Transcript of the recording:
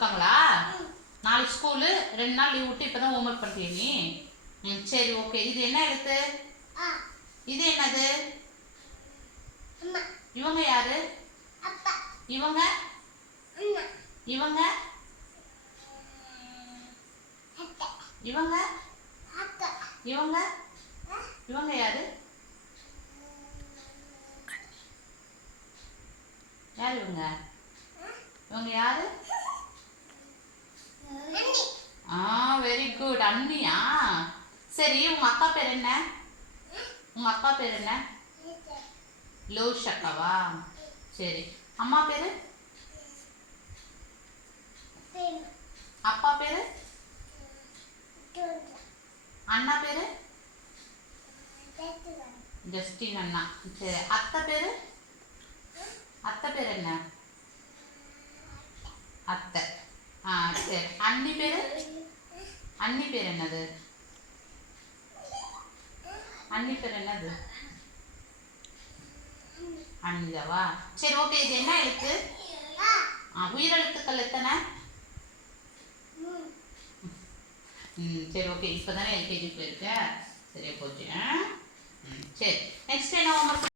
கொடுத்துருக்காங்களா நாளைக்கு ஸ்கூலு ரெண்டு நாள் லீவ் விட்டு இப்போ தான் ஹோம்ஒர்க் பண்ணுறிய நீ? ம் சரி ஓகே இது என்ன எழுத்து? இது என்னது? இவங்க யாரு? இவங்க? இவங்க? இவங்க? இவங்க? இவங்க யாரு? யார் இவங்க? இவங்க யாரு ஆ ரம்மியா சரி உங்க அக்கா பேர் என்ன? உங்க அக்கா பேர் என்ன? லோஷ் அக்காவா சரி. அம்மா பேரு? அப்பா பேரு? அண்ணா பேரு? ஜஸ்டின் அண்ணா. சரி. அத்தை பேரு? அத்தை பேர் என்ன? அத்தை. ஆ சரி. அண்ணி பேரு? அண்ணி பேர் என்னது? அண்ணி பேர் என்னது? அன்னிதாவா சரி ஓகே இது என்ன எழுத்து? உயிரெழுத்துக்கள் எத்தனை? ம் சரி ஓகே இப்போ தானே எல்கேஜி போயிருக்க. சரியா போச்சு சரி. நெக்ஸ்ட் என்ன ஹோம்ஒர்க்